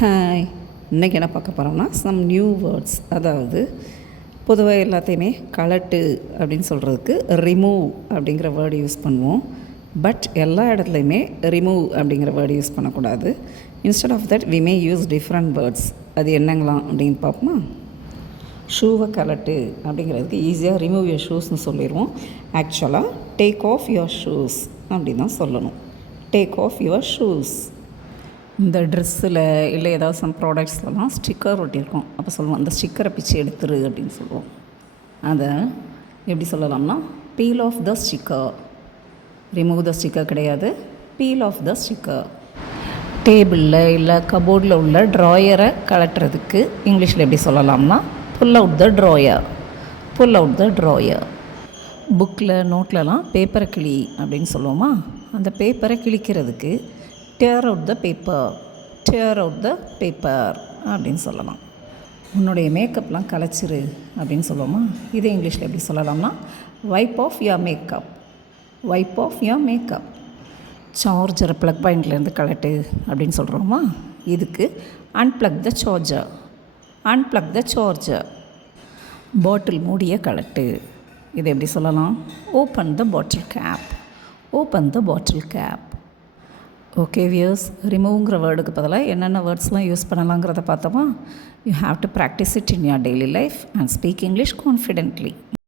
Hi, இன்றைக்கி என்ன பார்க்க போகிறோம்னா சம் நியூ வேர்ட்ஸ். அதாவது பொதுவாக எல்லாத்தையுமே கலட்டு அப்படின்னு சொல்கிறதுக்கு ரிமூவ் அப்படிங்கிற வேர்டு யூஸ் பண்ணுவோம். பட் எல்லா இடத்துலையுமே ரிமூவ் அப்படிங்கிற வேர்டு யூஸ் பண்ணக்கூடாது. Instead of that we may use different words. அது என்னங்களாம் அப்படின்னு பார்ப்போமா? ஷூவை கலட்டு அப்படிங்கிறதுக்கு ஈஸியாக ரிமூவ் யுவர் ஷூஸ்னு சொல்லிடுவோம். ஆக்சுவலாக டேக் ஆஃப் யுவர் ஷூஸ் அப்படின்னு தான் சொல்லணும். Take off your shoes. இந்த ட்ரெஸ்ஸில் இல்லை ஏதாவது சம் ப்ராடக்ட்ஸ்லாம் ஸ்டிக்கர் ஒட்டியிருக்கோம். அப்போ சொல்லுவோம் அந்த ஸ்டிக்கரை பிச்சு எடுத்துரு அப்படின்னு சொல்லுவோம். அதை எப்படி சொல்லலாம்னா peel off the sticker. Remove the sticker கிடையாது, பீல் ஆஃப் த ஸ்டிக்கர். டேபிளில் இல்லை கபோர்டில் உள்ள ட்ராயரை கலட்டுறதுக்கு இங்கிலீஷில் எப்படி சொல்லலாம்னா pull out the drawer. Pull out the drawer. புக்கில் நோட்லலாம் பேப்பரை கிளி அப்படின்னு சொல்லுவோமா? அந்த பேப்பரை கிழிக்கிறதுக்கு tear out the paper. tear out the paper அப்படின்னு சொல்லலாம். உன்னுடைய மேக்கப்லாம் கலைச்சிரு அப்படின்னு சொல்லுவோமா? இதே இங்கிலீஷில் எப்படி சொல்லலாம்னா wipe off your makeup. Wipe off your makeup. சார்ஜரை ப்ளக் பாயிண்ட்லேருந்து கலட்டு அப்படின்னு சொல்கிறோமா? இதுக்கு அன்ப்ளக் த சார்ஜர். அன்ப்ளக் த சார்ஜர். பாட்டில் மூடிய கலட்டு. இதை எப்படி சொல்லலாம்? Open the bottle cap. Open the bottle cap. Okay viewers, ரிமூவ்ங்கிற வேர்டுக்கு பதிலாக என்னென்ன வேர்ட்ஸ்லாம் யூஸ் பண்ணலாங்கிறத பார்த்தோமா? You have to practise it in your daily life and speak English confidently.